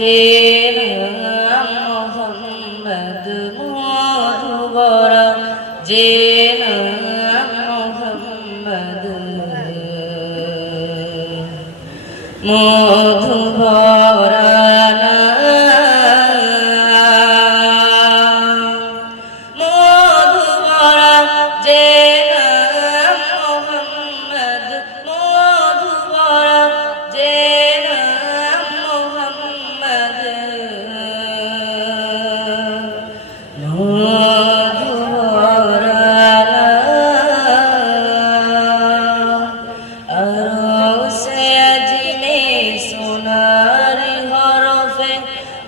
যে নাম মোহাম্মদ মধু ভরা যে নাম মোহাম্মদ মধু ভরা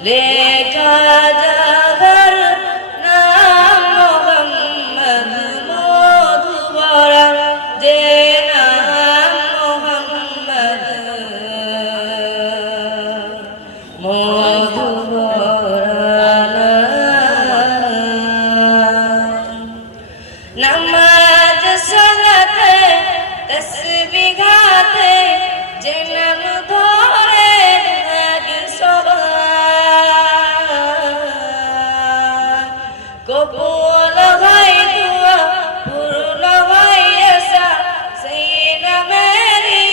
লেখা যাবার নাম মোহাম্মদ মধু ভরা যে নাম মোহাম্মদ মধু ভরা নামাজ সালাতে তসবিহ গাতে যে নাম ধরে লাগে কবুল হয় দুয়া পূর্ণ হয় আশা সেই নামেরই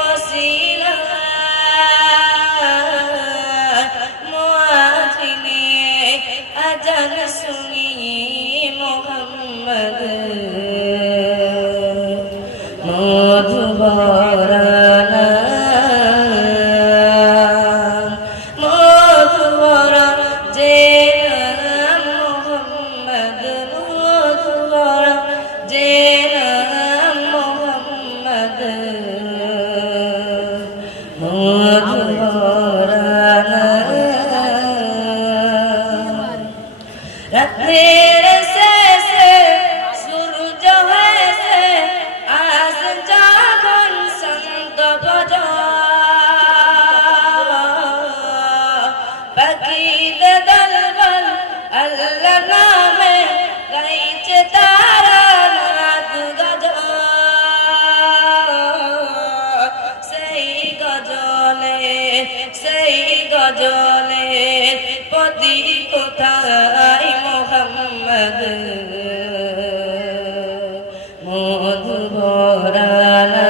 ওসিলা মুআজিনে আজান শুনি মোহাম্মদ মধু ভরা মধু ভরা যে যে নাম মোহাম্মদ মধু ভরা রাতের শেষে সূর্য হয়েছে আজ যখন সন্ত পাখিতে দলবল আল্লাহ নামে গাইছে তারা নাত গজল সেই গজলে পদি কোথায় মোহাম্মদ মধু ভরা